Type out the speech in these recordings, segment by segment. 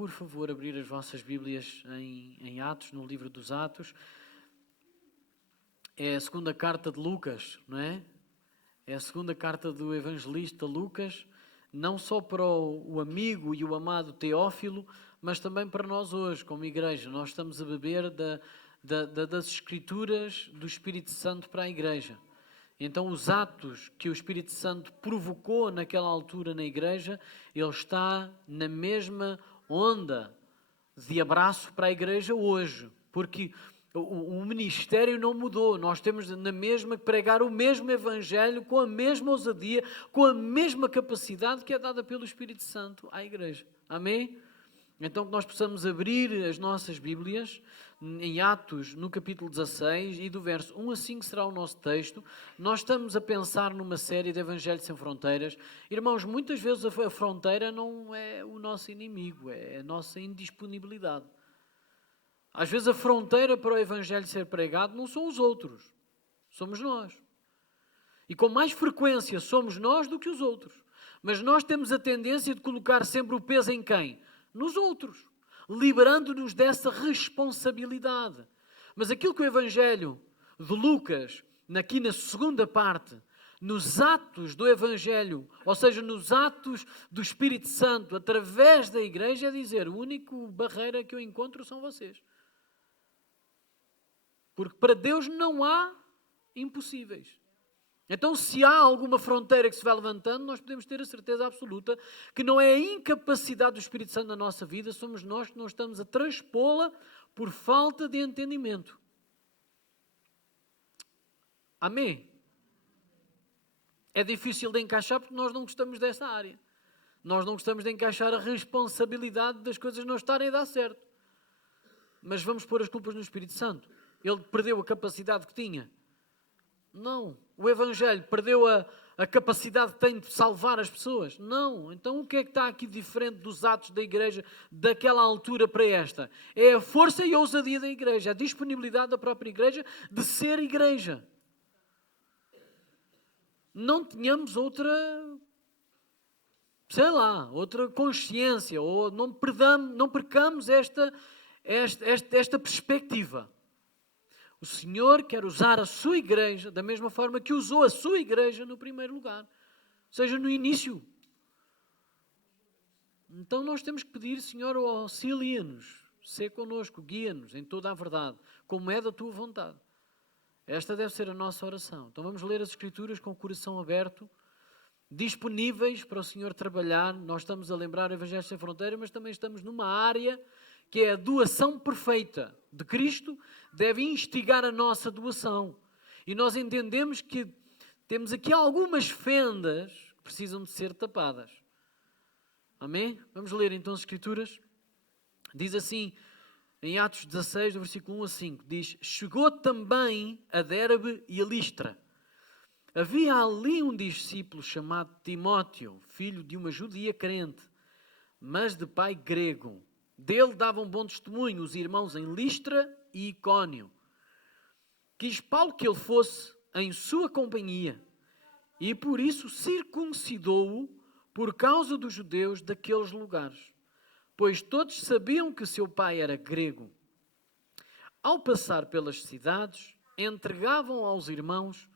por favor, abrir as vossas Bíblias em Atos, no livro dos Atos. É a segunda carta de Lucas, não é? É a segunda carta do evangelista Lucas, não só para o amigo e o amado Teófilo, mas também para nós hoje, como igreja. Nós estamos a beber das Escrituras do Espírito Santo para a igreja. Então os atos que o Espírito Santo provocou naquela altura na igreja, ele está na mesma onda de abraço para a igreja hoje, porque o ministério não mudou. Nós temos na mesma que pregar o mesmo evangelho, com a mesma ousadia, com a mesma capacidade que é dada pelo Espírito Santo à igreja. Amém? Então que nós possamos abrir as nossas Bíblias em Atos, no capítulo 16, e do verso 1 a 5 será o nosso texto. Nós estamos a pensar numa série de Evangelho Sem Fronteiras. Irmãos, muitas vezes a fronteira não é o nosso inimigo, é a nossa indisponibilidade. Às vezes a fronteira para o Evangelho ser pregado não são os outros, somos nós. E com mais frequência somos nós do que os outros. Mas nós temos a tendência de colocar sempre o peso em quem? Nos outros, liberando-nos dessa responsabilidade. Mas aquilo que o Evangelho de Lucas, aqui na segunda parte, nos atos do Evangelho, ou seja, nos atos do Espírito Santo, através da igreja, é dizer, a única barreira que eu encontro são vocês. Porque para Deus não há impossíveis. Então, se há alguma fronteira que se vai levantando, nós podemos ter a certeza absoluta que não é a incapacidade do Espírito Santo na nossa vida, somos nós que não estamos a transpô-la por falta de entendimento. Amém? É difícil de encaixar porque nós não gostamos dessa área. Nós não gostamos de encaixar a responsabilidade das coisas não estarem a dar certo. Mas vamos pôr as culpas no Espírito Santo. Ele perdeu a capacidade que tinha. Não. O Evangelho perdeu a capacidade que tem de salvar as pessoas? Não. Então o que é que está aqui diferente dos atos da igreja daquela altura para esta? É a força e a ousadia da igreja, a disponibilidade da própria igreja de ser igreja. Não tenhamos outra, outra consciência, ou não percamos esta perspectiva. O Senhor quer usar a sua igreja da mesma forma que usou a sua igreja no primeiro lugar. Ou seja, no início. Então nós temos que pedir, Senhor, auxilia-nos, sê connosco, guia-nos em toda a verdade, como é da tua vontade. Esta deve ser a nossa oração. Então vamos ler as Escrituras com o coração aberto, disponíveis para o Senhor trabalhar. Nós estamos a lembrar o Evangelho Sem Fronteiras, mas também estamos numa área que é a doação perfeita de Cristo, deve instigar a nossa doação. E nós entendemos que temos aqui algumas fendas que precisam de ser tapadas. Amém? Vamos ler então as Escrituras. Diz assim, em Atos 16, do versículo 1 a 5, diz, chegou também a Derbe e a Listra. Havia ali um discípulo chamado Timóteo, filho de uma judia crente, mas de pai grego. Dele davam bom testemunho os irmãos em Listra e Icónio. Quis Paulo que ele fosse em sua companhia e por isso circuncidou-o por causa dos judeus daqueles lugares, pois todos sabiam que seu pai era grego. Ao passar pelas cidades, entregavam aos irmãos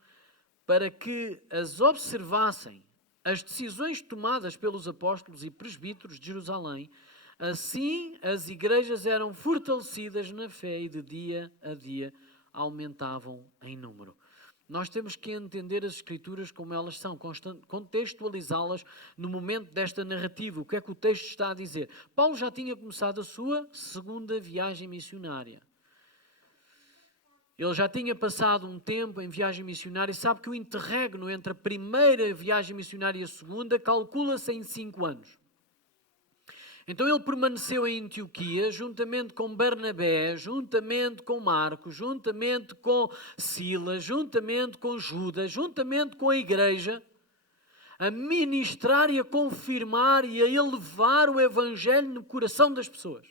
para que as observassem as decisões tomadas pelos apóstolos e presbíteros de Jerusalém. Assim, as igrejas eram fortalecidas na fé e de dia a dia aumentavam em número. Nós temos que entender as Escrituras como elas são, contextualizá-las no momento desta narrativa. O que é que o texto está a dizer? Paulo já tinha começado a sua segunda viagem missionária. Ele já tinha passado um tempo em viagem missionária e sabe que o interregno entre a primeira viagem missionária e a segunda calcula-se em 5 anos. Então ele permaneceu em Antioquia, juntamente com Barnabé, juntamente com Marcos, juntamente com Silas, juntamente com Judas, juntamente com a igreja, a ministrar e a confirmar e a elevar o Evangelho no coração das pessoas.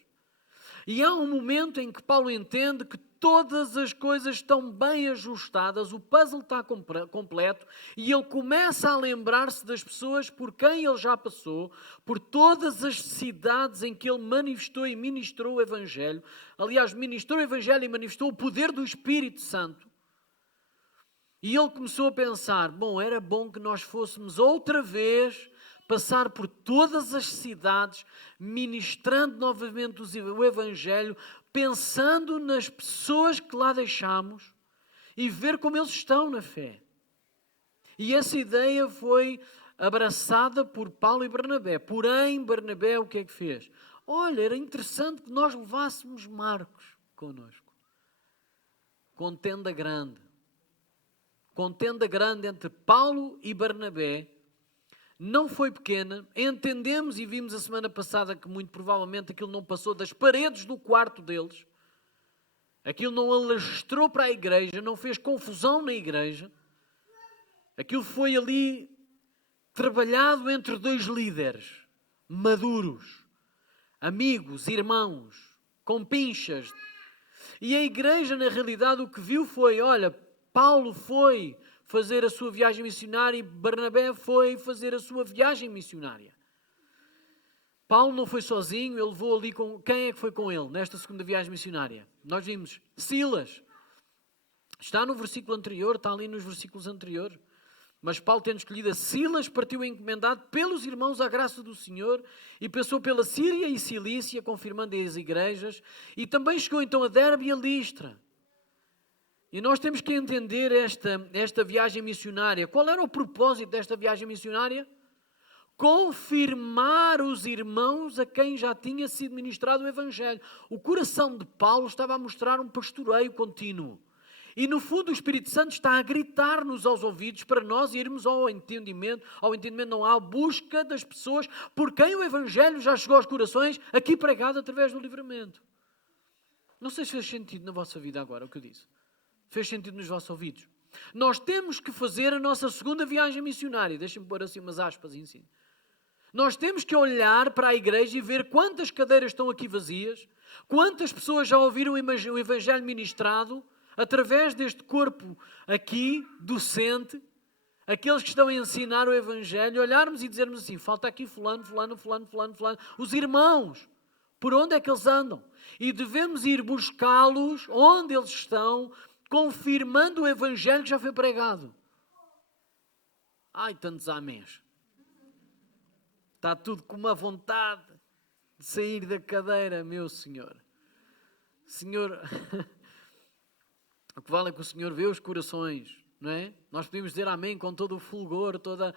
E há um momento em que Paulo entende que todas as coisas estão bem ajustadas, o puzzle está completo, e ele começa a lembrar-se das pessoas por quem ele já passou, por todas as cidades em que ele manifestou e ministrou o Evangelho. Aliás, ministrou o Evangelho e manifestou o poder do Espírito Santo. E ele começou a pensar, bom, era bom que nós fôssemos outra vez passar por todas as cidades, ministrando novamente o Evangelho, pensando nas pessoas que lá deixamos e ver como eles estão na fé. E essa ideia foi abraçada por Paulo e Barnabé. Porém, Barnabé o que é que fez? Olha, era interessante que nós levássemos Marcos connosco. Contenda grande. Contenda grande entre Paulo e Barnabé. Não foi pequena, entendemos e vimos a semana passada que muito provavelmente aquilo não passou das paredes do quarto deles, aquilo não alastrou para a igreja, não fez confusão na igreja, aquilo foi ali trabalhado entre dois líderes maduros, amigos, irmãos, com pinchas, e a igreja na realidade o que viu foi, olha, Paulo foi fazer a sua viagem missionária e Barnabé foi fazer a sua viagem missionária. Paulo não foi sozinho, ele levou ali com... Quem é que foi com ele nesta segunda viagem missionária? Nós vimos Silas. Está no versículo anterior, está ali nos versículos anteriores. Mas Paulo, tendo escolhido a Silas, partiu encomendado pelos irmãos à graça do Senhor e passou pela Síria e Cilícia, confirmando as igrejas, e também chegou então a Derbe e a Listra. E nós temos que entender esta viagem missionária. Qual era o propósito desta viagem missionária? Confirmar os irmãos a quem já tinha sido ministrado o Evangelho. O coração de Paulo estava a mostrar um pastoreio contínuo. E no fundo o Espírito Santo está a gritar-nos aos ouvidos para nós irmos ao entendimento não, à busca das pessoas por quem o Evangelho já chegou aos corações, aqui pregado através do livramento. Não sei se fez sentido na vossa vida agora o que eu disse. Fez sentido nos vossos ouvidos? Nós temos que fazer a nossa segunda viagem missionária. Deixem-me pôr assim umas aspas em cima. Nós temos que olhar para a igreja e ver quantas cadeiras estão aqui vazias, quantas pessoas já ouviram o Evangelho ministrado, através deste corpo aqui, docente, aqueles que estão a ensinar o Evangelho, olharmos e dizermos assim, falta aqui fulano, os irmãos, por onde é que eles andam? E devemos ir buscá-los onde eles estão, confirmando o Evangelho que já foi pregado. Ai, tantos améns. Está tudo com uma vontade de sair da cadeira, meu Senhor. Senhor, o que vale é que o Senhor vê os corações, não é? Nós podemos dizer amém com todo o fulgor, toda...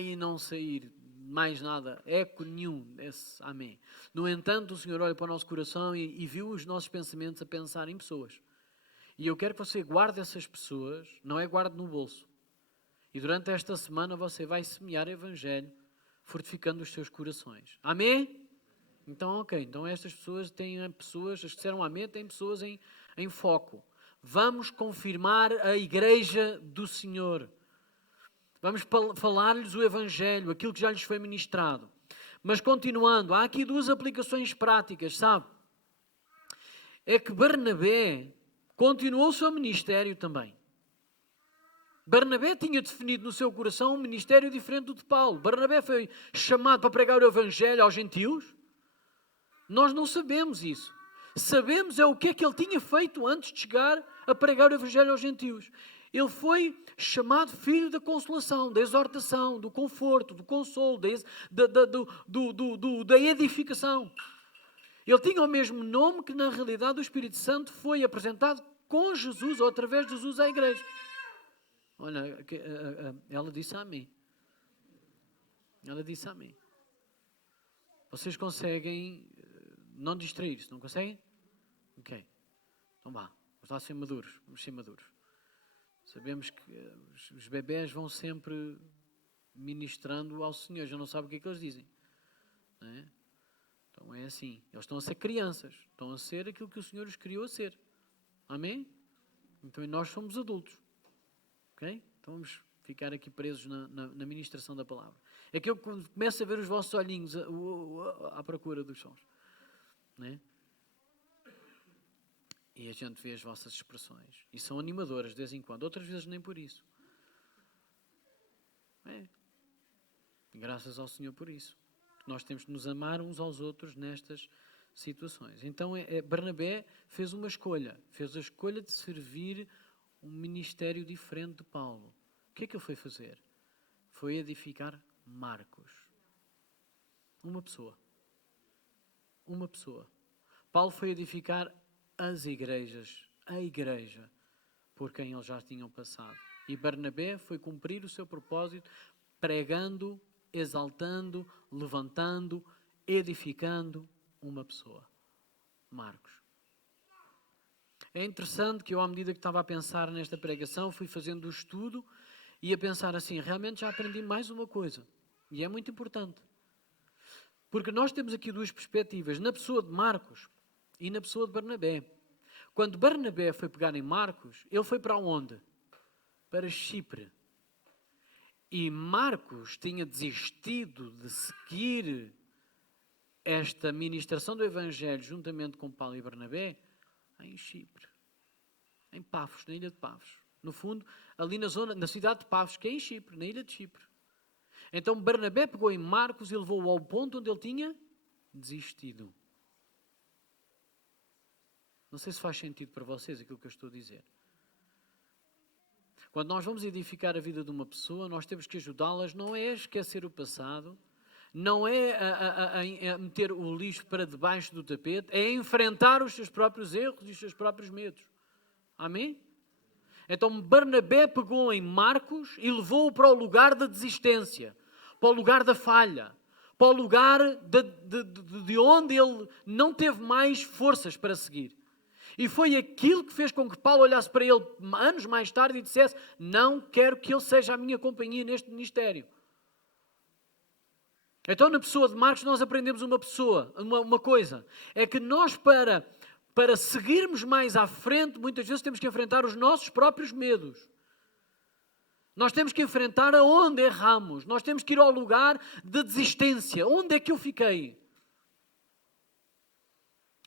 e não sair mais nada, eco nenhum desse amém. No entanto, o Senhor olha para o nosso coração e viu os nossos pensamentos a pensar em pessoas. E eu quero que você guarde essas pessoas, não é guarde no bolso. E durante esta semana você vai semear o Evangelho, fortificando os seus corações. Amém? Então, ok. Então estas pessoas têm pessoas, as que disseram amém, têm pessoas em foco. Vamos confirmar a igreja do Senhor. Vamos falar-lhes o Evangelho, aquilo que já lhes foi ministrado. Mas continuando, há aqui duas aplicações práticas, sabe? É que Barnabé continuou o seu ministério também. Barnabé tinha definido no seu coração um ministério diferente do de Paulo. Barnabé foi chamado para pregar o Evangelho aos gentios. Nós não sabemos isso. Sabemos é o que é que ele tinha feito antes de chegar a pregar o Evangelho aos gentios. Ele foi chamado filho da consolação, da exortação, do conforto, do consolo, da edificação. Ele tinha o mesmo nome que na realidade o Espírito Santo foi apresentado com Jesus ou através de Jesus à igreja. Olha, ela disse amém. Ela disse amém. Vocês conseguem não distrair-se, não conseguem? Ok. Então vá, vamos lá ser maduros. Vamos ser maduros. Sabemos que os bebés vão sempre ministrando ao Senhor. Já não sabem o que é que eles dizem. Não é? Então é assim. Eles estão a ser crianças. Estão a ser aquilo que o Senhor os criou a ser. Amém? Então nós somos adultos. Ok? Então vamos ficar aqui presos na ministração da palavra. É que eu começo a ver os vossos olhinhos à procura dos sons. Não é? E a gente vê as vossas expressões. E são animadoras de vez em quando. Outras vezes nem por isso. Graças ao Senhor por isso. Nós temos de nos amar uns aos outros nestas situações. Então Barnabé fez uma escolha. Fez a escolha de servir um ministério diferente de Paulo. O que é que ele foi fazer? Foi edificar Marcos. Uma pessoa. Uma pessoa. Paulo foi edificar as igrejas, a igreja por quem eles já tinham passado. E Barnabé foi cumprir o seu propósito pregando, exaltando, levantando, edificando uma pessoa. Marcos. É interessante que eu, à medida que estava a pensar nesta pregação, fui fazendo o estudo e a pensar assim, realmente já aprendi mais uma coisa. E é muito importante. Porque nós temos aqui duas perspectivas, na pessoa de Marcos e na pessoa de Barnabé. Quando Barnabé foi pegar em Marcos, ele foi para onde? Para Chipre. E Marcos tinha desistido de seguir esta ministração do Evangelho juntamente com Paulo e Barnabé em Chipre. Em Pafos, na ilha de Pafos. No fundo, ali na cidade de Pafos, que é em Chipre, na ilha de Chipre. Então Barnabé pegou em Marcos e levou-o ao ponto onde ele tinha desistido. Não sei se faz sentido para vocês aquilo que eu estou a dizer. Quando nós vamos edificar a vida de uma pessoa, nós temos que ajudá-las, não é a esquecer o passado, não é a meter o lixo para debaixo do tapete, é a enfrentar os seus próprios erros e os seus próprios medos. Amém? Então Barnabé pegou em Marcos e levou-o para o lugar da desistência, para o lugar da falha, para o lugar de onde ele não teve mais forças para seguir. E foi aquilo que fez com que Paulo olhasse para ele anos mais tarde e dissesse: não quero que ele seja a minha companhia neste ministério. Então na pessoa de Marcos nós aprendemos uma coisa, é que nós para seguirmos mais à frente, muitas vezes temos que enfrentar os nossos próprios medos. Nós temos que enfrentar aonde erramos. Nós temos que ir ao lugar de desistência. Onde é que eu fiquei?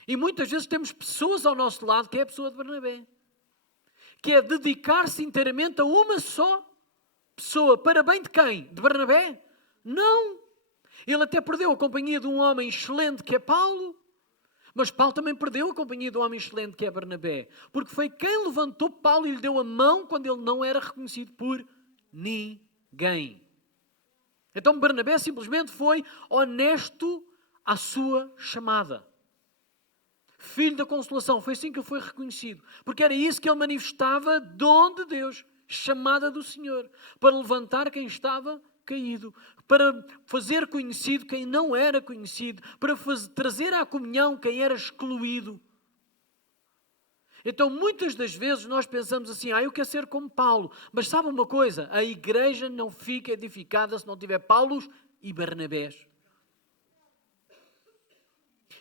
E muitas vezes temos pessoas ao nosso lado, que é a pessoa de Barnabé, que é dedicar-se inteiramente a uma só pessoa. Para bem de quem? De Barnabé? Não. Ele até perdeu a companhia de um homem excelente que é Paulo. Mas Paulo também perdeu a companhia de um homem excelente que é Barnabé. Porque foi quem levantou Paulo e lhe deu a mão quando ele não era reconhecido por ninguém. Então Barnabé simplesmente foi honesto à sua chamada. Filho da consolação. Foi assim que ele foi reconhecido. Porque era isso que ele manifestava, dom de Deus. Chamada do Senhor. Para levantar quem estava caído, para fazer conhecido quem não era conhecido, para trazer à comunhão quem era excluído. Então muitas das vezes nós pensamos assim, eu quero ser como Paulo, mas sabe uma coisa, a igreja não fica edificada se não tiver Paulos e Barnabés.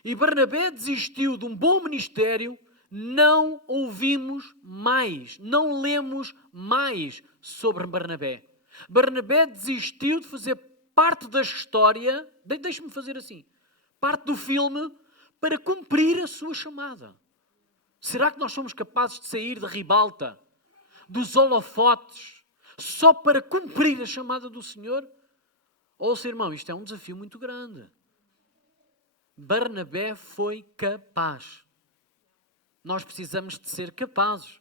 E Barnabé desistiu de um bom ministério, não ouvimos mais, não lemos mais sobre Barnabé. Barnabé desistiu de fazer parte da história, deixe-me fazer assim, parte do filme, para cumprir a sua chamada. Será que nós somos capazes de sair da ribalta, dos holofotes, só para cumprir a chamada do Senhor? Ouça, irmão, isto é um desafio muito grande. Barnabé foi capaz. Nós precisamos de ser capazes.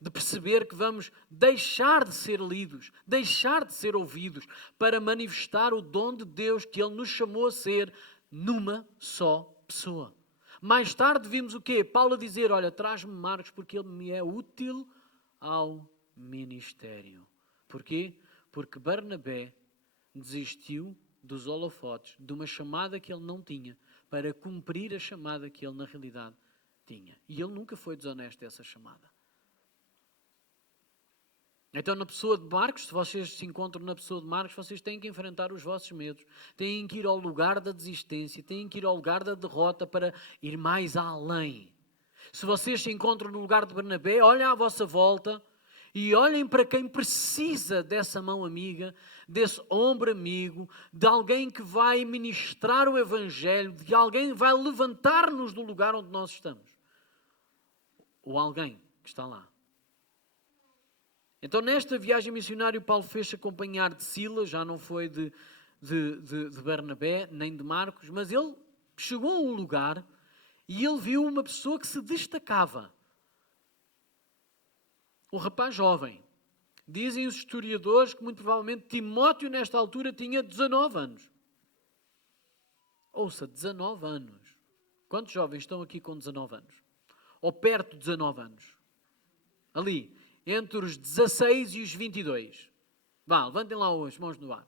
De perceber que vamos deixar de ser lidos, deixar de ser ouvidos, para manifestar o dom de Deus que Ele nos chamou a ser numa só pessoa. Mais tarde vimos o quê? Paulo a dizer, olha, traz-me Marcos porque ele me é útil ao ministério. Porquê? Porque Barnabé desistiu dos holofotes, de uma chamada que ele não tinha, para cumprir a chamada que ele na realidade tinha. E ele nunca foi desonesto dessa chamada. Então, na pessoa de Marcos, se vocês se encontram na pessoa de Marcos, vocês têm que enfrentar os vossos medos, têm que ir ao lugar da desistência, têm que ir ao lugar da derrota para ir mais além. Se vocês se encontram no lugar de Barnabé, olhem à vossa volta e olhem para quem precisa dessa mão amiga, desse ombro amigo, de alguém que vai ministrar o Evangelho, de alguém que vai levantar-nos do lugar onde nós estamos. ou alguém que está lá. Então, nesta viagem missionária, Paulo fez-se acompanhar de Silas, já não foi de Barnabé, nem de Marcos, mas ele chegou a um lugar e ele viu uma pessoa que se destacava. Um rapaz jovem. Dizem os historiadores que muito provavelmente Timóteo nesta altura tinha 19 anos. Ouça, 19 anos. Quantos jovens estão aqui com 19 anos? Ou perto de 19 anos? Ali, entre os 16 e os 22. Vá, levantem lá as mãos no ar.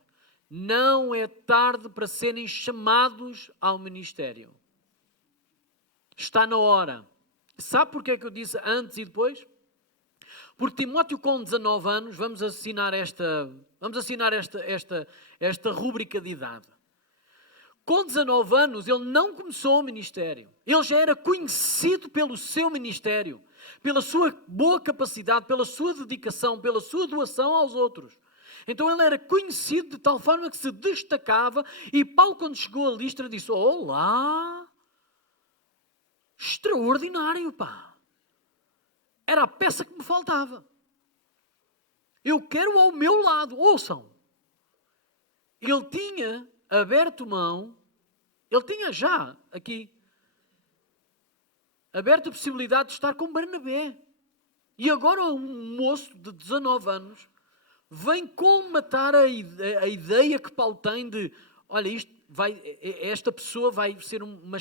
Não é tarde para serem chamados ao ministério. Está na hora. Sabe porquê é que eu disse antes e depois? Porque Timóteo com 19 anos, vamos assinar esta rúbrica de idade. Com 19 anos, ele não começou o ministério. Ele já era conhecido pelo seu ministério, pela sua boa capacidade, pela sua dedicação, pela sua doação aos outros. Então ele era conhecido de tal forma que se destacava, e Paulo, quando chegou a Listra, disse: olá, extraordinário, pá. Era a peça que me faltava. Eu quero ao meu lado. Ouçam. Ele tinha aberto mão, ele tinha já aqui aberto a possibilidade de estar com Barnabé. E agora um moço de 19 anos vem colmatar a ideia que Paulo tem de, olha, esta pessoa vai ser uma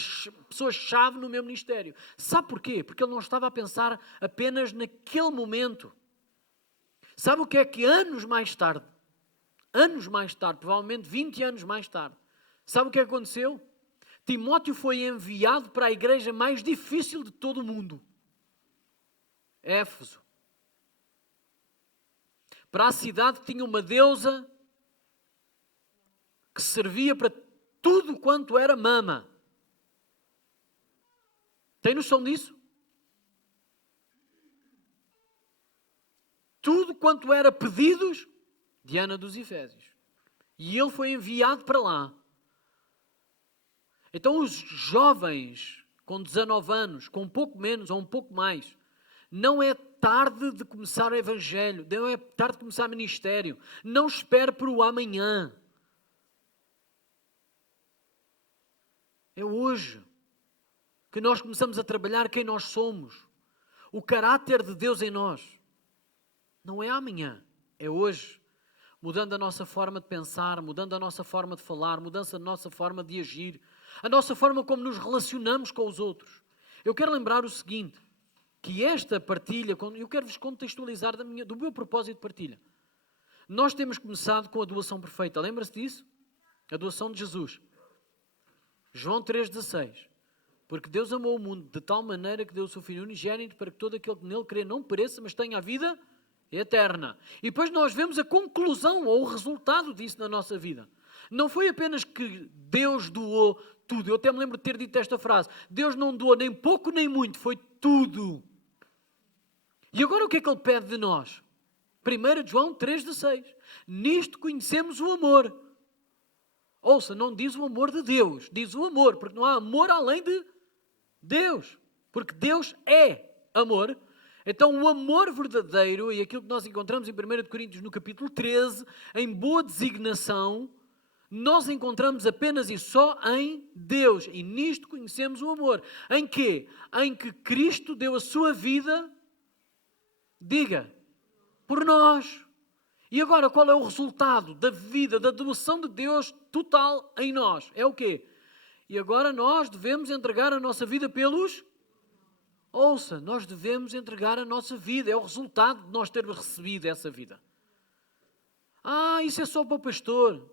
pessoa-chave no meu ministério. Sabe porquê? Porque ele não estava a pensar apenas naquele momento. Sabe o que é que anos mais tarde, provavelmente 20 anos mais tarde, sabe o que aconteceu? Timóteo foi enviado para a igreja mais difícil de todo o mundo. Éfeso. Para a cidade que tinha uma deusa que servia para tudo quanto era mama. Tem noção disso? Tudo quanto era pedidos, Diana dos Efésios. E ele foi enviado para lá. Então os jovens com 19 anos, com um pouco menos ou um pouco mais, não é tarde de começar o evangelho, não é tarde de começar o ministério. Não espere por o amanhã. É hoje que nós começamos a trabalhar quem nós somos. O caráter de Deus em nós. Não é amanhã, é hoje. Mudando a nossa forma de pensar, mudando a nossa forma de falar, mudança da nossa forma de agir, a nossa forma como nos relacionamos com os outros. Eu quero lembrar o seguinte, que esta partilha, eu quero vos contextualizar do meu propósito de partilha. Nós temos começado com a doação perfeita, lembra-se disso? A doação de Jesus. João 3,16. Porque Deus amou o mundo de tal maneira que deu o seu Filho unigênito para que todo aquele que nele crê não pereça, mas tenha a vida eterna. E depois nós vemos a conclusão ou o resultado disso na nossa vida. Não foi apenas que Deus doou tudo. Eu até me lembro de ter dito esta frase. Deus não doou nem pouco nem muito, foi tudo. E agora o que é que Ele pede de nós? 1 João 3,16. Nisto conhecemos o amor. Ouça, não diz o amor de Deus, diz o amor, porque não há amor além de Deus. Porque Deus é amor. Então o amor verdadeiro, e aquilo que nós encontramos em 1 Coríntios no capítulo 13, em boa designação, nós encontramos apenas e só em Deus. E nisto conhecemos o amor. Em quê? Em que Cristo deu a sua vida, diga, por nós. E agora qual é o resultado da vida, da doação de Deus total em nós? É o quê? E agora nós devemos entregar a nossa vida pelos... Ouça, nós devemos entregar a nossa vida. É o resultado de nós termos recebido essa vida. Isso é só para o pastor.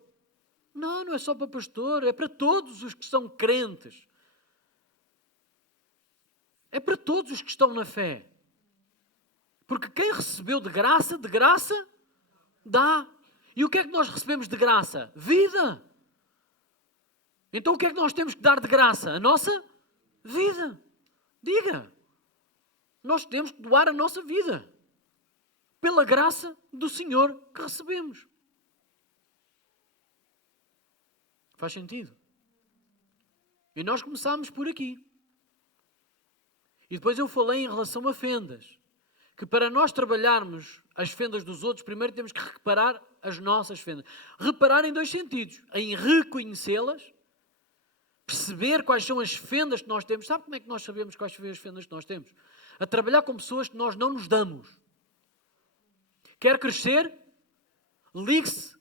Não, não é só para o pastor. É para todos os que são crentes. É para todos os que estão na fé. Porque quem recebeu de graça dá. E o que é que nós recebemos de graça? Vida. Então o que é que nós temos que dar de graça? A nossa vida. Diga. Nós temos que doar a nossa vida. Pela graça do Senhor que recebemos. Faz sentido? E nós começámos por aqui. E depois eu falei em relação a fendas. Que para nós trabalharmos as fendas dos outros, primeiro temos que reparar as nossas fendas. Reparar em 2 sentidos. Em reconhecê-las, perceber quais são as fendas que nós temos. Sabe como é que nós sabemos quais são as fendas que nós temos? A trabalhar com pessoas que nós não nos damos. Quer crescer? Ligue-se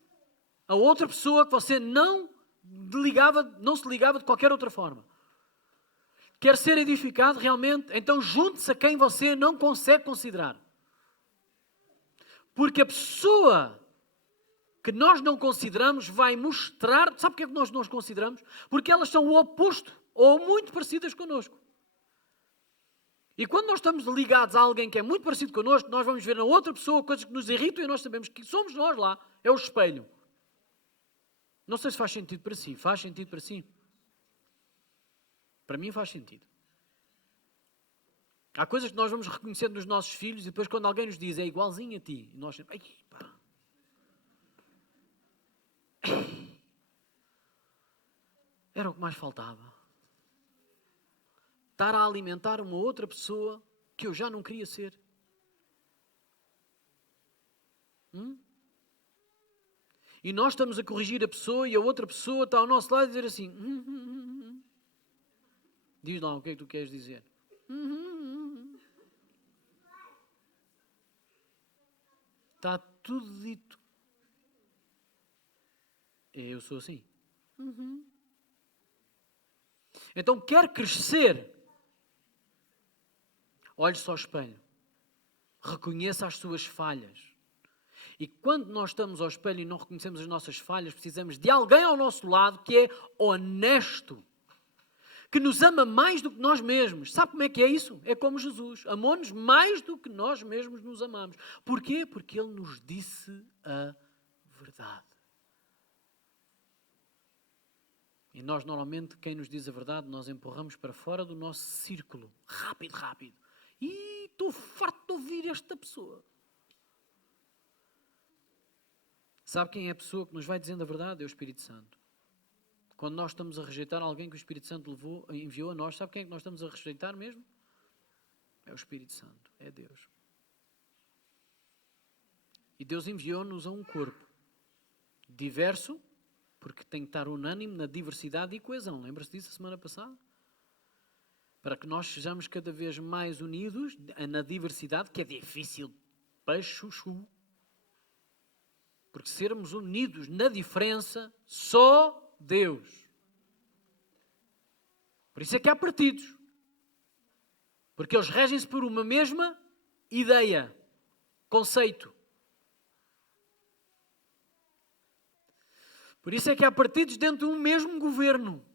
a outra pessoa que você não se ligava de qualquer outra forma. Quer ser edificado realmente? Então junte-se a quem você não consegue considerar. Porque a pessoa que nós não consideramos vai mostrar... Sabe porque é que nós não os consideramos? Porque elas são o oposto ou muito parecidas connosco. E quando nós estamos ligados a alguém que é muito parecido connosco, nós vamos ver na outra pessoa coisas que nos irritam e nós sabemos que somos nós lá. É o espelho. Não sei se faz sentido para si. Faz sentido para si? Para mim faz sentido. Há coisas que nós vamos reconhecendo nos nossos filhos e depois quando alguém nos diz é igualzinho a ti, nós sempre, ai, pá. Era o que mais faltava. Estar a alimentar uma outra pessoa que eu já não queria ser. E nós estamos a corrigir a pessoa e a outra pessoa está ao nosso lado a dizer assim... Diz lá o que é que tu queres dizer. Está tudo dito. Eu sou assim. Então quer crescer? Olhe-se ao espelho. Reconheça as suas falhas. E quando nós estamos ao espelho e não reconhecemos as nossas falhas, precisamos de alguém ao nosso lado que é honesto. Que nos ama mais do que nós mesmos. Sabe como é que é isso? É como Jesus. Amou-nos mais do que nós mesmos nos amamos. Porquê? Porque Ele nos disse a verdade. E nós, normalmente, quem nos diz a verdade, nós empurramos para fora do nosso círculo. Rápido, rápido. E estou farto de ouvir esta pessoa. Sabe quem é a pessoa que nos vai dizendo a verdade? É o Espírito Santo. Quando nós estamos a rejeitar alguém que o Espírito Santo enviou a nós, sabe quem é que nós estamos a rejeitar mesmo? É o Espírito Santo, é Deus. E Deus enviou-nos a um corpo diverso, porque tem que estar unânime na diversidade e coesão. Lembra-se disso a semana passada? Para que nós sejamos cada vez mais unidos na diversidade, que é difícil para chuchu. Porque sermos unidos na diferença, só Deus. Por isso é que há partidos. Porque eles regem-se por uma mesma ideia, conceito. Por isso é que há partidos dentro de um mesmo governo.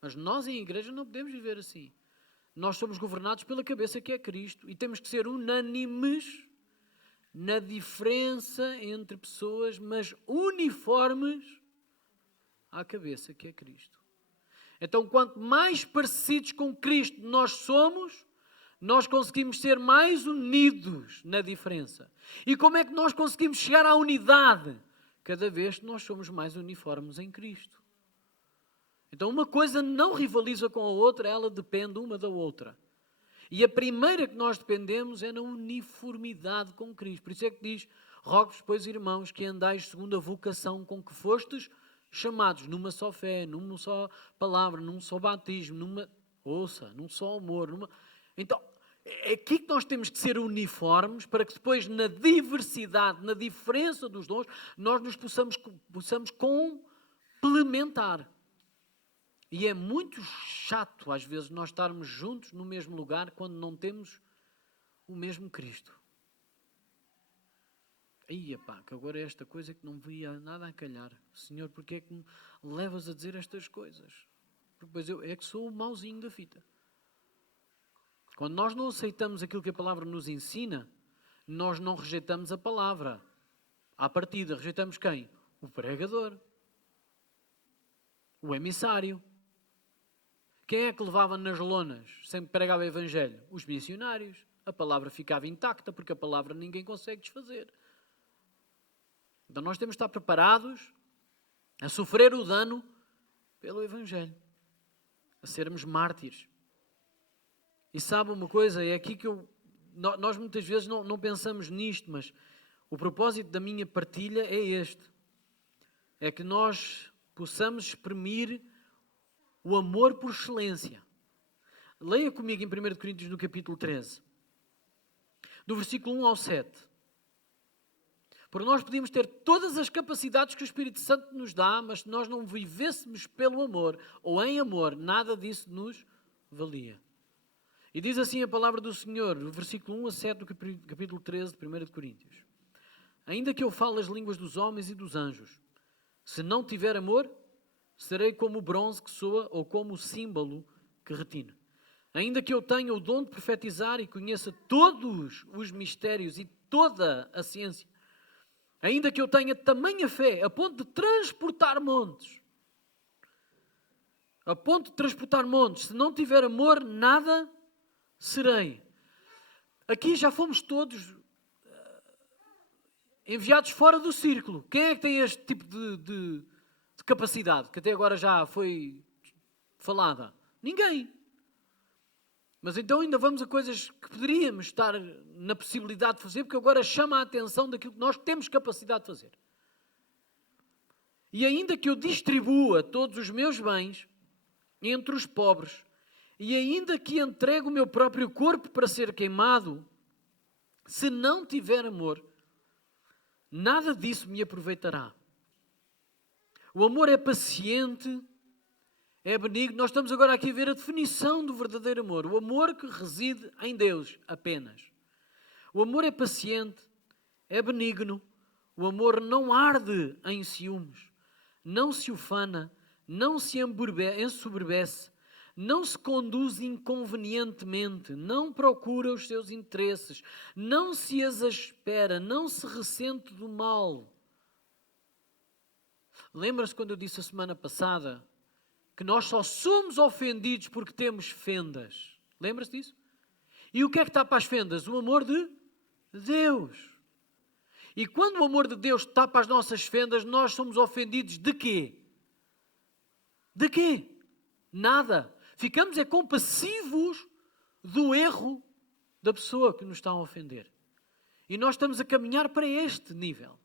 Mas nós em igreja não podemos viver assim. Nós somos governados pela cabeça que é Cristo e temos que ser unânimes na diferença entre pessoas, mas uniformes à cabeça que é Cristo. Então, quanto mais parecidos com Cristo nós somos, nós conseguimos ser mais unidos na diferença. E como é que nós conseguimos chegar à unidade? Cada vez que nós somos mais uniformes em Cristo. Então, uma coisa não rivaliza com a outra, ela depende uma da outra. E a primeira que nós dependemos é na uniformidade com Cristo. Por isso é que diz, rogo-vos, pois, irmãos, que andais segundo a vocação com que fostes chamados, numa só fé, numa só palavra, num só batismo, num só amor. Então, é aqui que nós temos que ser uniformes para que depois, na diversidade, na diferença dos dons, nós nos possamos complementar. E é muito chato, às vezes, nós estarmos juntos no mesmo lugar quando não temos o mesmo Cristo. Aí, pá, que agora é esta coisa que não via nada a calhar. Senhor, porquê é que me levas a dizer estas coisas? Porque depois eu é que sou o mauzinho da fita. Quando nós não aceitamos aquilo que a palavra nos ensina, nós não rejeitamos a palavra. À partida, rejeitamos quem? O pregador. O emissário. Quem é que levava nas lonas, sempre pregava o Evangelho? Os missionários. A palavra ficava intacta, porque a palavra ninguém consegue desfazer. Então nós temos de estar preparados a sofrer o dano pelo Evangelho. A sermos mártires. E sabe uma coisa, é aqui que nós muitas vezes não pensamos nisto, mas o propósito da minha partilha é este. É que nós possamos exprimir o amor por excelência. Leia comigo em 1 Coríntios no capítulo 13, do versículo 1 ao 7. Porque nós podíamos ter todas as capacidades que o Espírito Santo nos dá, mas se nós não vivêssemos pelo amor ou em amor, nada disso nos valia. E diz assim a palavra do Senhor, no versículo 1 a 7 do capítulo 13 de 1 Coríntios. Ainda que eu fale as línguas dos homens e dos anjos, se não tiver amor, serei como o bronze que soa ou como o símbolo que retina. Ainda que eu tenha o dom de profetizar e conheça todos os mistérios e toda a ciência, ainda que eu tenha tamanha fé a ponto de transportar montes, se não tiver amor, nada serei. Aqui já fomos todos enviados fora do círculo. Quem é que tem este tipo de capacidade, que até agora já foi falada? Ninguém. Mas então ainda vamos a coisas que poderíamos estar na possibilidade de fazer, porque agora chama a atenção daquilo que nós temos capacidade de fazer. E ainda que eu distribua todos os meus bens entre os pobres, e ainda que entregue o meu próprio corpo para ser queimado, se não tiver amor, nada disso me aproveitará. O amor é paciente, é benigno. Nós estamos agora aqui a ver a definição do verdadeiro amor. O amor que reside em Deus apenas. O amor é paciente, é benigno. O amor não arde em ciúmes, não se ufana, não se ensoberbece, não se conduz inconvenientemente, não procura os seus interesses, não se exaspera, não se ressente do mal. Lembra-se quando eu disse a semana passada que nós só somos ofendidos porque temos fendas? Lembra-se disso? E o que é que está para as fendas? O amor de Deus. E quando o amor de Deus tapa as nossas fendas, nós somos ofendidos de quê? De quê? Nada. Ficamos compassivos do erro da pessoa que nos está a ofender. E nós estamos a caminhar para este nível.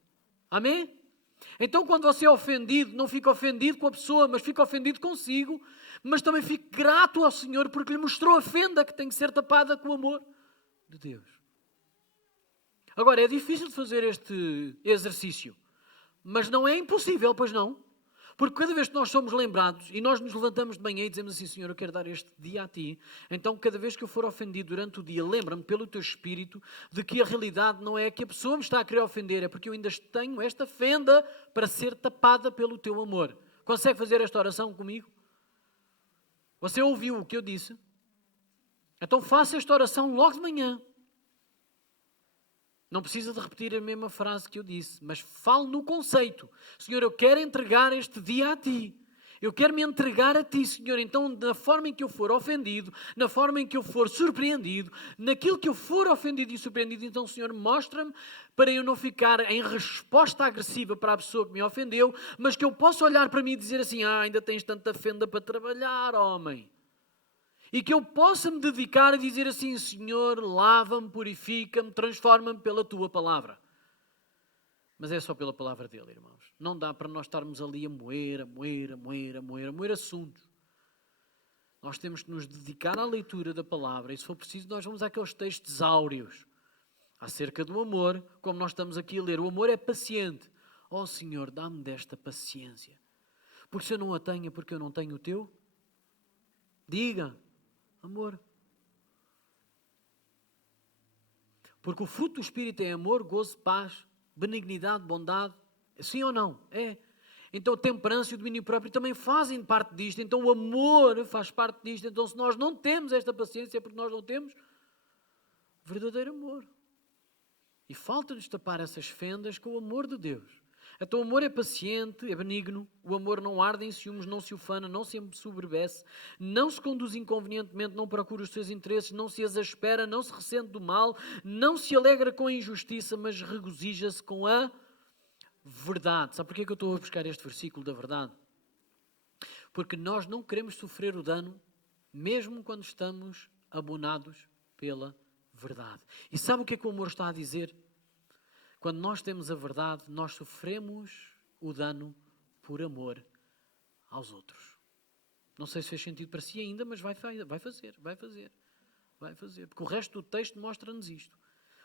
Amém? Então quando você é ofendido, não fica ofendido com a pessoa, mas fica ofendido consigo, mas também fique grato ao Senhor porque lhe mostrou a fenda que tem que ser tapada com o amor de Deus. Agora, é difícil de fazer este exercício, mas não é impossível, pois não? Porque cada vez que nós somos lembrados e nós nos levantamos de manhã e dizemos assim: Senhor, eu quero dar este dia a Ti, então cada vez que eu for ofendido durante o dia, lembra-me pelo Teu Espírito de que a realidade não é que a pessoa me está a querer ofender, é porque eu ainda tenho esta fenda para ser tapada pelo Teu amor. Consegue fazer esta oração comigo? Você ouviu o que eu disse? Então faça esta oração logo de manhã. Não precisa de repetir a mesma frase que eu disse, mas fale no conceito. Senhor, eu quero entregar este dia a Ti. Eu quero me entregar a Ti, Senhor. Então, na forma em que eu for ofendido, na forma em que eu for surpreendido, naquilo que eu for ofendido e surpreendido, então, Senhor, mostra-me para eu não ficar em resposta agressiva para a pessoa que me ofendeu, mas que eu possa olhar para mim e dizer assim: ainda tens tanta fenda para trabalhar, homem. E que eu possa me dedicar a dizer assim: Senhor, lava-me, purifica-me, transforma-me pela Tua palavra. Mas é só pela palavra dele, irmãos. Não dá para nós estarmos ali a moer assuntos. Nós temos que nos dedicar à leitura da palavra. E se for preciso, nós vamos àqueles textos áureos acerca do amor, como nós estamos aqui a ler. O amor é paciente. Oh Senhor, dá-me desta paciência. Porque se eu não a tenho, é porque eu não tenho o Teu. Diga. Amor. Porque o fruto do Espírito é amor, gozo, paz, benignidade, bondade. Sim ou não? É. Então a temperança e o domínio próprio também fazem parte disto. Então o amor faz parte disto. Então se nós não temos esta paciência é porque nós não temos verdadeiro amor. E falta-nos tapar essas fendas com o amor de Deus. Então o amor é paciente, é benigno, o amor não arde em ciúmes, não se ufana, não se ensoberbece, não se conduz inconvenientemente, não procura os seus interesses, não se exaspera, não se ressente do mal, não se alegra com a injustiça, mas regozija-se com a verdade. Sabe porquê que eu estou a buscar este versículo da verdade? Porque nós não queremos sofrer o dano, mesmo quando estamos abonados pela verdade. E sabe o que o amor está a dizer? Quando nós temos a verdade, nós sofremos o dano por amor aos outros. Não sei se fez sentido para si ainda, mas vai fazer. Porque o resto do texto mostra-nos isto.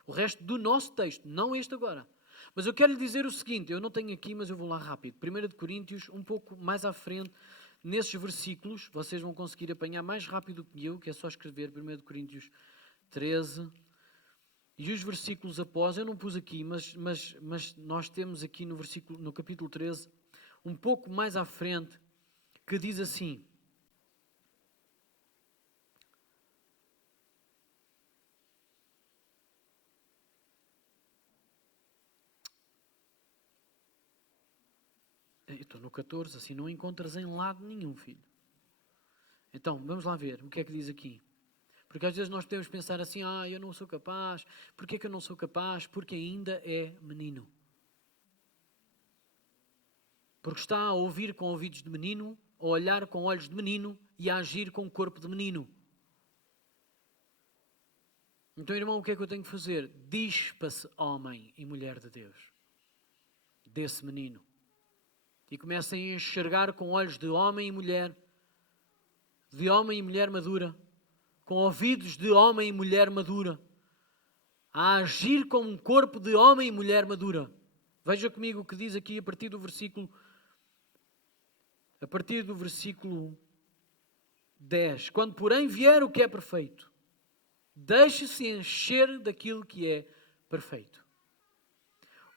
O resto do nosso texto, não este agora. Mas eu quero lhe dizer o seguinte, eu não tenho aqui, mas eu vou lá rápido. 1 de Coríntios, um pouco mais à frente, nesses versículos, vocês vão conseguir apanhar mais rápido que eu, que é só escrever 1 de Coríntios 13. E os versículos após, eu não pus aqui, mas nós temos aqui no capítulo 13, um pouco mais à frente, que diz assim: eu estou no 14, assim não encontras em lado nenhum, filho. Então, vamos lá ver o que é que diz aqui. Porque às vezes nós podemos pensar assim, eu não sou capaz. Porquê que eu não sou capaz? Porque ainda é menino. Porque está a ouvir com ouvidos de menino, a olhar com olhos de menino e a agir com o corpo de menino. Então, irmão, o que é que eu tenho que fazer? Dispa-se, homem e mulher de Deus, desse menino. E comecem a enxergar com olhos de homem e mulher madura, com ouvidos de homem e mulher madura, a agir como um corpo de homem e mulher madura. Veja comigo o que diz aqui a partir do versículo 10. Quando, porém, vier o que é perfeito, deixe-se encher daquilo que é perfeito.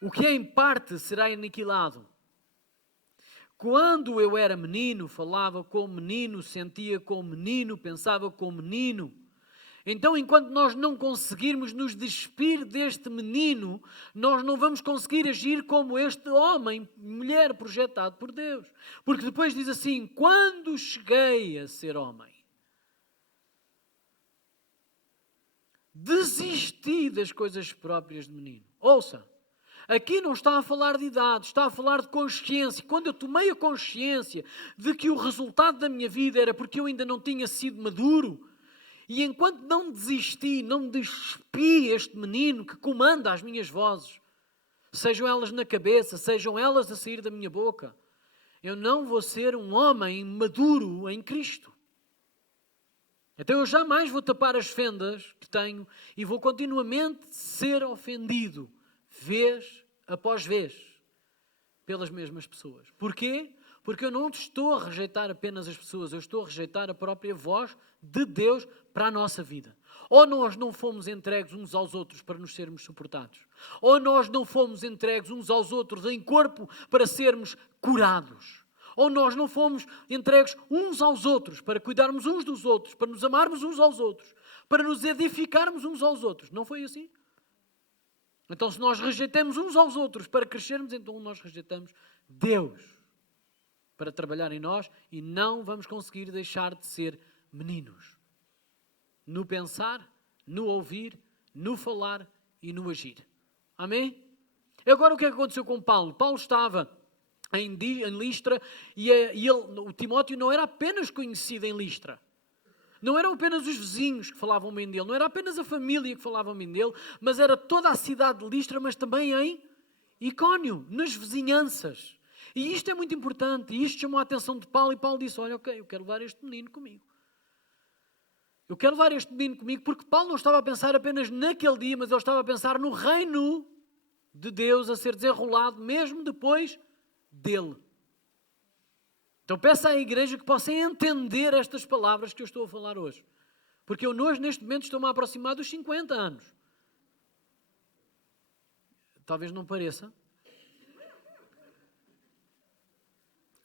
O que é em parte será aniquilado. Quando eu era menino, falava como menino, sentia como menino, pensava como menino. Então, enquanto nós não conseguirmos nos despir deste menino, nós não vamos conseguir agir como este homem, mulher projetado por Deus. Porque depois diz assim, quando cheguei a ser homem, desisti das coisas próprias de menino. Ouça. Aqui não está a falar de idade, está a falar de consciência. Quando eu tomei a consciência de que o resultado da minha vida era porque eu ainda não tinha sido maduro, e enquanto não desisti, não me despi este menino que comanda as minhas vozes, sejam elas na cabeça, sejam elas a sair da minha boca, eu não vou ser um homem maduro em Cristo. Então eu jamais vou tapar as fendas que tenho e vou continuamente ser ofendido, vez após vez, pelas mesmas pessoas. Porquê? Porque eu não estou a rejeitar apenas as pessoas, eu estou a rejeitar a própria voz de Deus para a nossa vida. Ou nós não fomos entregues uns aos outros para nos sermos suportados, ou nós não fomos entregues uns aos outros em corpo para sermos curados, ou nós não fomos entregues uns aos outros para cuidarmos uns dos outros, para nos amarmos uns aos outros, para nos edificarmos uns aos outros. Não foi assim? Então, se nós rejeitamos uns aos outros para crescermos, então nós rejeitamos Deus para trabalhar em nós e não vamos conseguir deixar de ser meninos. No pensar, no ouvir, no falar e no agir. Amém? Agora o que é que aconteceu com Paulo? Paulo estava em Listra e o Timóteo não era apenas conhecido em Listra. Não eram apenas os vizinhos que falavam bem dele, não era apenas a família que falava bem dele, mas era toda a cidade de Listra, mas também em Icónio, nas vizinhanças. E isto é muito importante, e isto chamou a atenção de Paulo, e Paulo disse, olha, ok, eu quero levar este menino comigo. Eu quero levar este menino comigo, porque Paulo não estava a pensar apenas naquele dia, mas ele estava a pensar no reino de Deus a ser desenrolado mesmo depois dele. Então peço à igreja que possa entender estas palavras que eu estou a falar hoje. Porque eu neste momento estou-me a aproximar dos 50 anos. Talvez não pareça.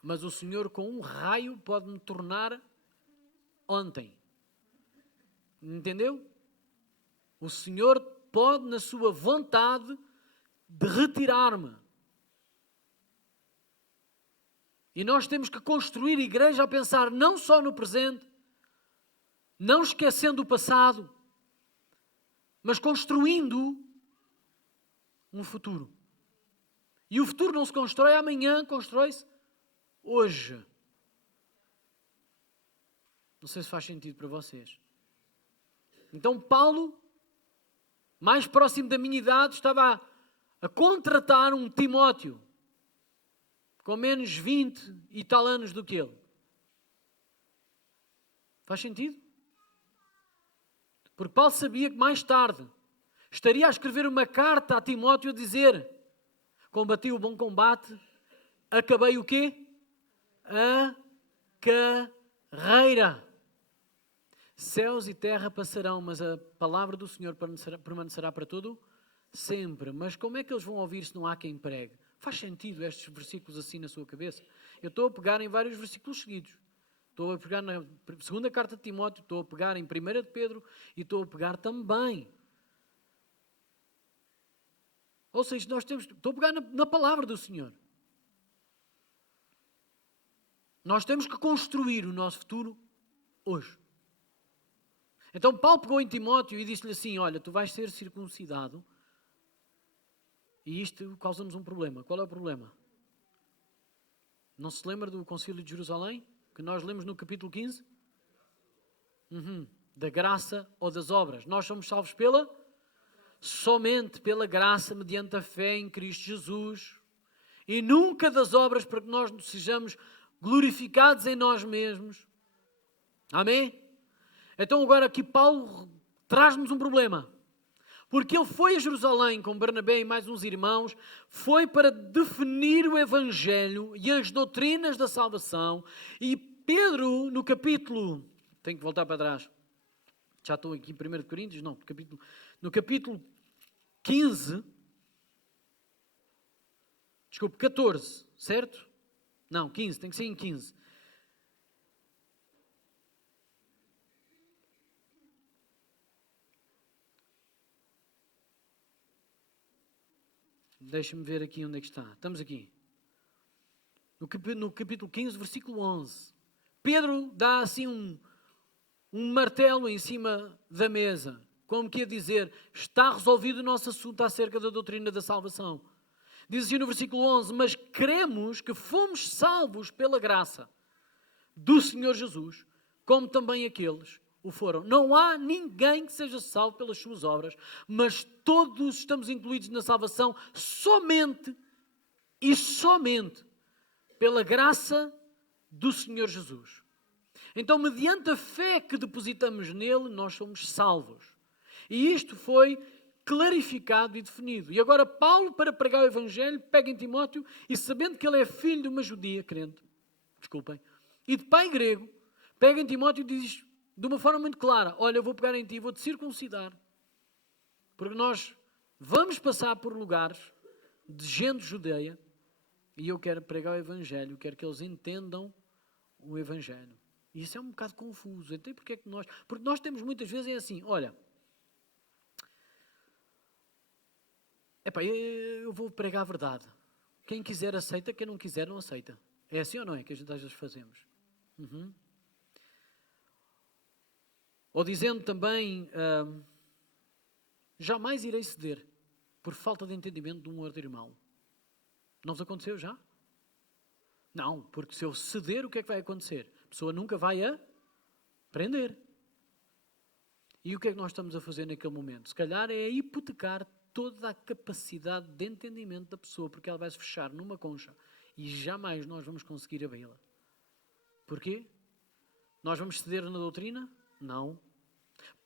Mas o Senhor com um raio pode me tornar ontem. Entendeu? O Senhor pode, na sua vontade, de retirar-me. E nós temos que construir a igreja a pensar não só no presente, não esquecendo o passado, mas construindo um futuro. E o futuro não se constrói amanhã, constrói-se hoje. Não sei se faz sentido para vocês. Então Paulo, mais próximo da minha idade, estava a contratar um Timóteo com menos 20 e tal anos do que ele. Faz sentido? Porque Paulo sabia que mais tarde estaria a escrever uma carta a Timóteo a dizer: combati o bom combate, acabei o quê? A carreira. Céus e terra passarão, mas a palavra do Senhor permanecerá para todo sempre. Mas como é que eles vão ouvir se não há quem pregue? Faz sentido estes versículos assim na sua cabeça? Eu estou a pegar em vários versículos seguidos. Estou a pegar na segunda carta de Timóteo, estou a pegar em 1 de Pedro e estou a pegar também. Ou seja, estou a pegar na palavra do Senhor. Nós temos que construir o nosso futuro hoje. Então Paulo pegou em Timóteo e disse-lhe assim: olha, tu vais ser circuncidado e isto causa-nos um problema. Qual é o problema? Não se lembra do Concílio de Jerusalém? Que nós lemos no capítulo 15? Da graça ou das obras. Nós somos salvos somente pela graça, mediante a fé em Cristo Jesus. E nunca das obras, para que nós sejamos glorificados em nós mesmos. Amém? Então agora aqui Paulo traz-nos um problema. Porque ele foi a Jerusalém com Barnabé e mais uns irmãos, foi para definir o Evangelho e as doutrinas da salvação. E Pedro, no capítulo... Tenho que voltar para trás. Já estou aqui em 1 Coríntios? Não, no capítulo 15... Desculpe, 14, certo? Não, 15, tem que ser em 15. Deixa-me ver aqui onde é que está. Estamos aqui. No capítulo 15, versículo 11. Pedro dá assim um martelo em cima da mesa. Como que ia dizer, está resolvido o nosso assunto acerca da doutrina da salvação. Diz assim no versículo 11, mas cremos que fomos salvos pela graça do Senhor Jesus, como também aqueles o foram. Não há ninguém que seja salvo pelas suas obras, mas todos estamos incluídos na salvação somente e somente pela graça do Senhor Jesus. Então, mediante a fé que depositamos nele, nós somos salvos. E isto foi clarificado e definido. E agora Paulo, para pregar o Evangelho, pega em Timóteo e, sabendo que ele é filho de uma judia crente, e de pai grego, pega em Timóteo e diz de uma forma muito clara: olha, eu vou pegar em ti, vou-te circuncidar, porque nós vamos passar por lugares de gente judeia e eu quero pregar o Evangelho, quero que eles entendam o Evangelho. E isso é um bocado confuso. Então, porque nós temos muitas vezes assim, olha, eu vou pregar a verdade. Quem quiser aceita, quem não quiser não aceita. É assim ou não é que a gente às vezes fazemos? Ou dizendo também, jamais irei ceder por falta de entendimento de um outro irmão. Não vos aconteceu já? Não, porque se eu ceder, o que é que vai acontecer? A pessoa nunca vai aprender. E o que é que nós estamos a fazer naquele momento? Se calhar é hipotecar toda a capacidade de entendimento da pessoa, porque ela vai se fechar numa concha e jamais nós vamos conseguir abri-la. Porquê? Nós vamos ceder na doutrina? Não.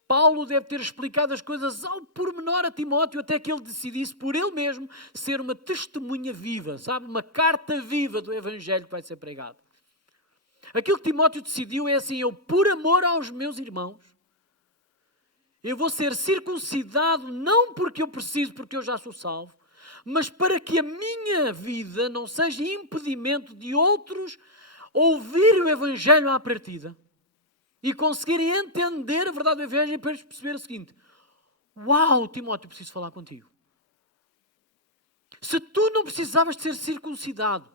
Paulo deve ter explicado as coisas ao pormenor a Timóteo até que ele decidisse por ele mesmo ser uma testemunha viva, sabe? Uma carta viva do Evangelho que vai ser pregado. Aquilo que Timóteo decidiu é assim: eu, por amor aos meus irmãos, eu vou ser circuncidado não porque eu preciso, porque eu já sou salvo, mas para que a minha vida não seja impedimento de outros ouvir o Evangelho à partida e conseguirem entender a verdade do Evangelho e depois perceber o seguinte: uau, Timóteo, preciso falar contigo. Se tu não precisavas de ser circuncidado,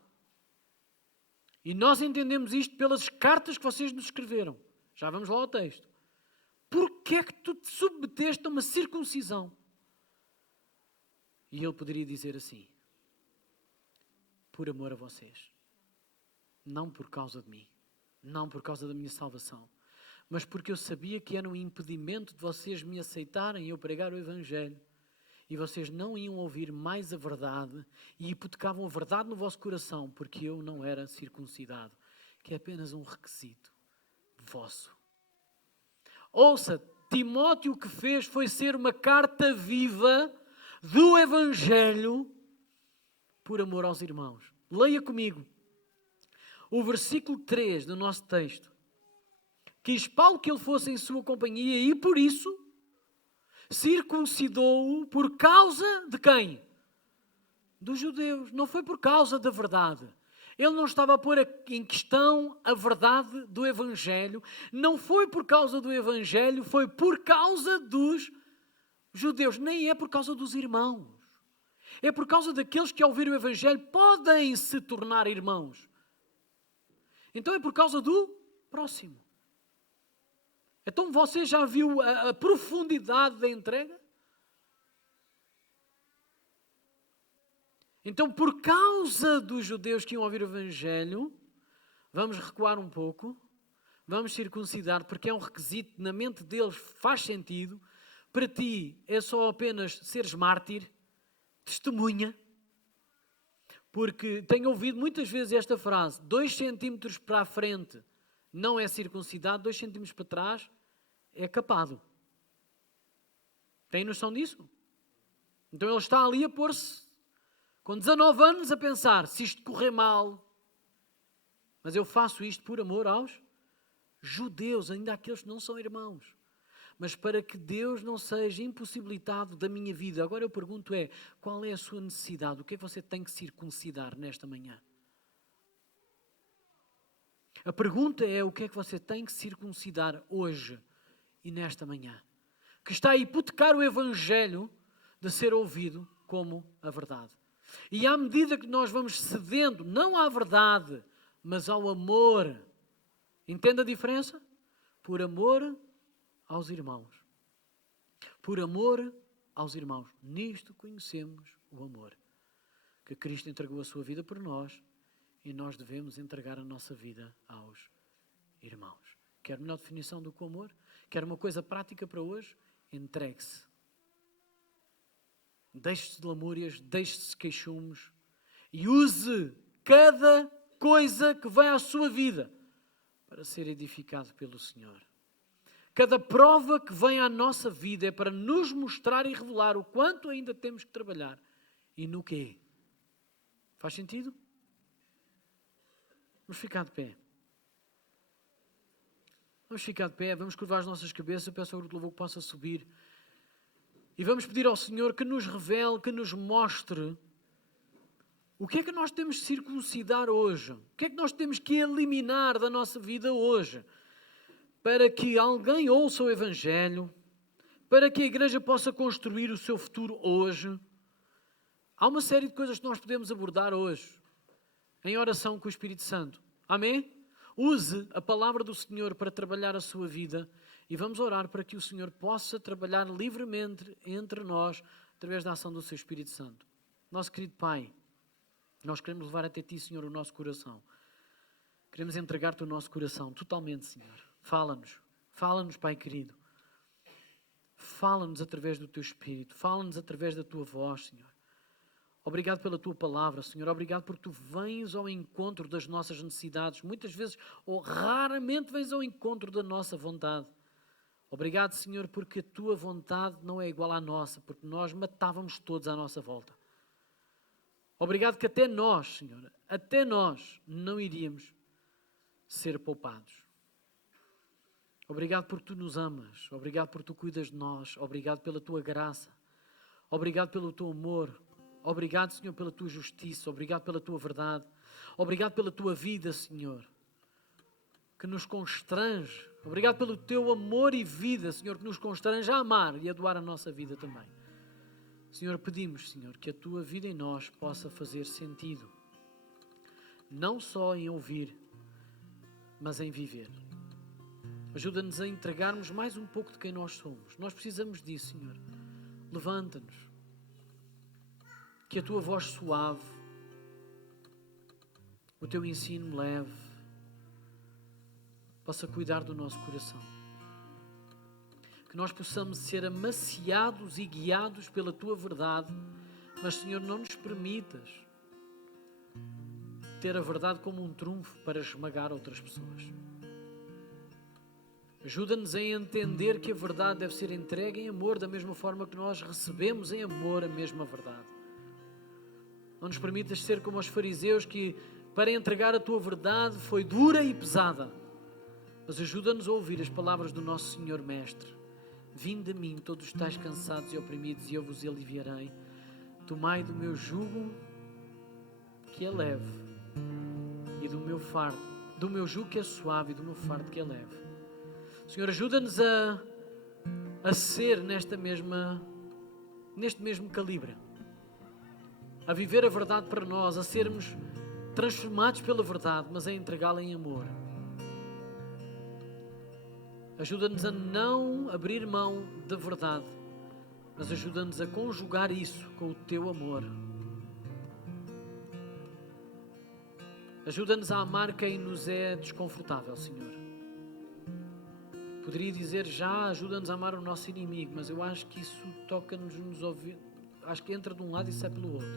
e nós entendemos isto pelas cartas que vocês nos escreveram, já vamos lá ao texto, porquê é que tu te submeteste a uma circuncisão? E ele poderia dizer assim: por amor a vocês, não por causa de mim, não por causa da minha salvação, mas porque eu sabia que era um impedimento de vocês me aceitarem e eu pregar o Evangelho. E vocês não iam ouvir mais a verdade e hipotecavam a verdade no vosso coração, porque eu não era circuncidado, que é apenas um requisito vosso. Ouça, Timóteo o que fez foi ser uma carta viva do Evangelho por amor aos irmãos. Leia comigo o versículo 3 do nosso texto. Quis Paulo que ele fosse em sua companhia e por isso circuncidou-o por causa de quem? Dos judeus. Não foi por causa da verdade. Ele não estava a pôr em questão a verdade do Evangelho. Não foi por causa do Evangelho, foi por causa dos judeus. Nem é por causa dos irmãos. É por causa daqueles que ao ouvir o Evangelho podem se tornar irmãos. Então é por causa do próximo. Então você já viu a profundidade da entrega? Então, por causa dos judeus que iam ouvir o Evangelho, vamos recuar um pouco, vamos circuncidar, porque é um requisito, na mente deles faz sentido. Para ti é só apenas seres mártir, testemunha, porque tenho ouvido muitas vezes esta frase: 2 centímetros para a frente não é circuncidado, 2 centímetros para trás é capado. Tem noção disso? Então ele está ali a pôr-se com 19 anos a pensar, se isto correr mal, mas eu faço isto por amor aos judeus, ainda aqueles que não são irmãos, mas para que Deus não seja impossibilitado da minha vida. Agora eu pergunto qual é a sua necessidade? O que é que você tem que circuncidar nesta manhã? A pergunta é, o que é que você tem que circuncidar hoje e nesta manhã? Que está a hipotecar o Evangelho de ser ouvido como a verdade. E à medida que nós vamos cedendo, não à verdade, mas ao amor, entende a diferença? Por amor aos irmãos. Por amor aos irmãos. Nisto conhecemos o amor. Que Cristo entregou a sua vida por nós e nós devemos entregar a nossa vida aos irmãos. Quer melhor definição do que o amor? Quer uma coisa prática para hoje? Entregue-se. Deixe-se de lamúrias, deixe-se de queixumes e use cada coisa que vem à sua vida para ser edificado pelo Senhor. Cada prova que vem à nossa vida é para nos mostrar e revelar o quanto ainda temos que trabalhar e no quê. Faz sentido? Vamos ficar de pé. Vamos ficar de pé, vamos curvar as nossas cabeças. Eu peço ao grupo de louvor que possa subir. E vamos pedir ao Senhor que nos revele, que nos mostre o que é que nós temos de circuncidar hoje. O que é que nós temos que eliminar da nossa vida hoje. Para que alguém ouça o Evangelho, para que a igreja possa construir o seu futuro hoje. Há uma série de coisas que nós podemos abordar hoje, em oração com o Espírito Santo. Amém? Use a palavra do Senhor para trabalhar a sua vida e vamos orar para que o Senhor possa trabalhar livremente entre nós através da ação do seu Espírito Santo. Nosso querido Pai, nós queremos levar até Ti, Senhor, o nosso coração. Queremos entregar-Te o nosso coração totalmente, Senhor. Fala-nos, Pai querido. Fala-nos através do Teu Espírito. Fala-nos através da Tua voz, Senhor. Obrigado pela Tua palavra, Senhor. Obrigado porque Tu vens ao encontro das nossas necessidades. Muitas vezes, ou raramente, vens ao encontro da nossa vontade. Obrigado, Senhor, porque a Tua vontade não é igual à nossa, porque nós matávamos todos à nossa volta. Obrigado que até nós, Senhor, até nós não iríamos ser poupados. Obrigado porque Tu nos amas. Obrigado porque Tu cuidas de nós. Obrigado pela Tua graça. Obrigado pelo Teu amor. Obrigado, Senhor, pela Tua justiça. Obrigado pela Tua verdade. Obrigado pela Tua vida, Senhor, que nos constrange. Obrigado pelo Teu amor e vida, Senhor, que nos constrange a amar e a doar a nossa vida também. Senhor, pedimos, Senhor, que a Tua vida em nós possa fazer sentido. Não só em ouvir, mas em viver. Ajuda-nos a entregarmos mais um pouco de quem nós somos. Nós precisamos disso, Senhor. Levanta-nos. Que a Tua voz suave, o Teu ensino leve, possa cuidar do nosso coração. que nós possamos ser amaciados e guiados pela Tua verdade, mas, Senhor, não nos permitas ter a verdade como um trunfo para esmagar outras pessoas. Ajuda-nos a entender que a verdade deve ser entregue em amor, da mesma forma que nós recebemos em amor a mesma verdade. Não nos permitas ser como os fariseus, que para entregar a Tua verdade foi dura e pesada. Mas ajuda-nos a ouvir as palavras do nosso Senhor Mestre. Vinde a mim, todos estáis cansados e oprimidos, e eu vos aliviarei. Tomai do meu jugo, que é leve, e do meu fardo, do meu jugo que é suave, e do meu fardo que é leve. Senhor, ajuda-nos a ser neste mesmo calibre, a viver a verdade para nós, a sermos transformados pela verdade, mas a entregá-la em amor. Ajuda-nos a não abrir mão da verdade, mas ajuda-nos a conjugar isso com o Teu amor. Ajuda-nos a amar quem nos é desconfortável, Senhor. Poderia dizer já, ajuda-nos a amar o nosso inimigo, mas eu acho que isso toca-nos nos ouvidos. Acho que entra de um lado e sai pelo outro.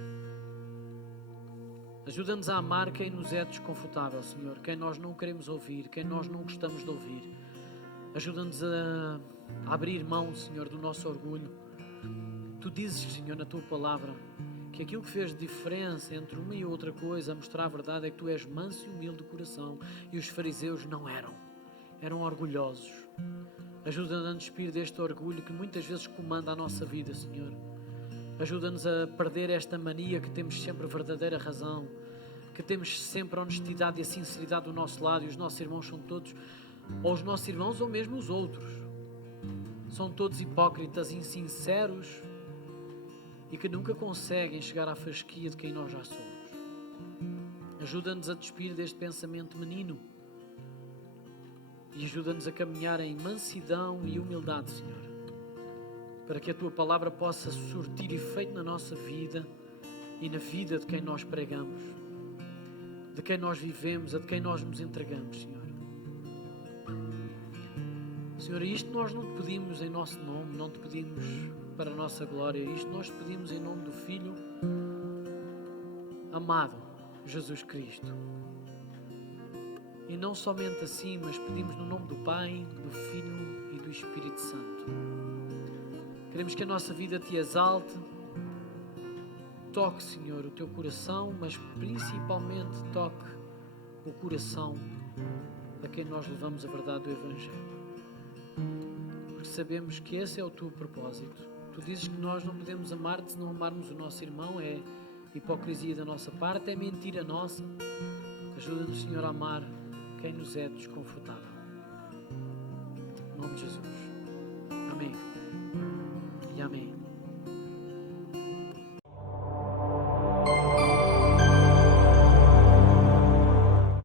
Ajuda-nos a amar quem nos é desconfortável, Senhor. Quem nós não queremos ouvir, quem nós não gostamos de ouvir. Ajuda-nos a abrir mão, Senhor, do nosso orgulho. Tu dizes, Senhor, na Tua palavra, que aquilo que fez diferença entre uma e outra coisa, a mostrar a verdade, é que Tu és manso e humilde de coração. E os fariseus não eram. Eram orgulhosos. Ajuda-nos a despir deste orgulho que muitas vezes comanda a nossa vida, Senhor. Ajuda-nos a perder esta mania que temos sempre a verdadeira razão, que temos sempre a honestidade e a sinceridade do nosso lado, e os nossos irmãos são todos, ou os nossos irmãos ou mesmo os outros, são todos hipócritas, insinceros e que nunca conseguem chegar à fasquia de quem nós já somos. Ajuda-nos a despir deste pensamento menino e ajuda-nos a caminhar em mansidão e humildade, Senhor, para que a Tua palavra possa surtir efeito na nossa vida e na vida de quem nós pregamos, de quem nós vivemos, a de quem nós nos entregamos, Senhor. Senhor, isto nós não te pedimos em nosso nome, não te pedimos para a nossa glória, isto nós pedimos em nome do Filho amado, Jesus Cristo. E não somente assim, mas pedimos no nome do Pai, do Filho e do Espírito Santo. Queremos que a nossa vida Te exalte, toque, Senhor, o Teu coração, mas principalmente toque o coração a quem nós levamos a verdade do Evangelho. Porque sabemos que esse é o Teu propósito. Tu dizes que nós não podemos amar-te se não amarmos o nosso irmão, é hipocrisia da nossa parte, é mentira nossa. Ajuda-nos, Senhor, a amar quem nos é desconfortável. Em nome de Jesus. Amém. E amém.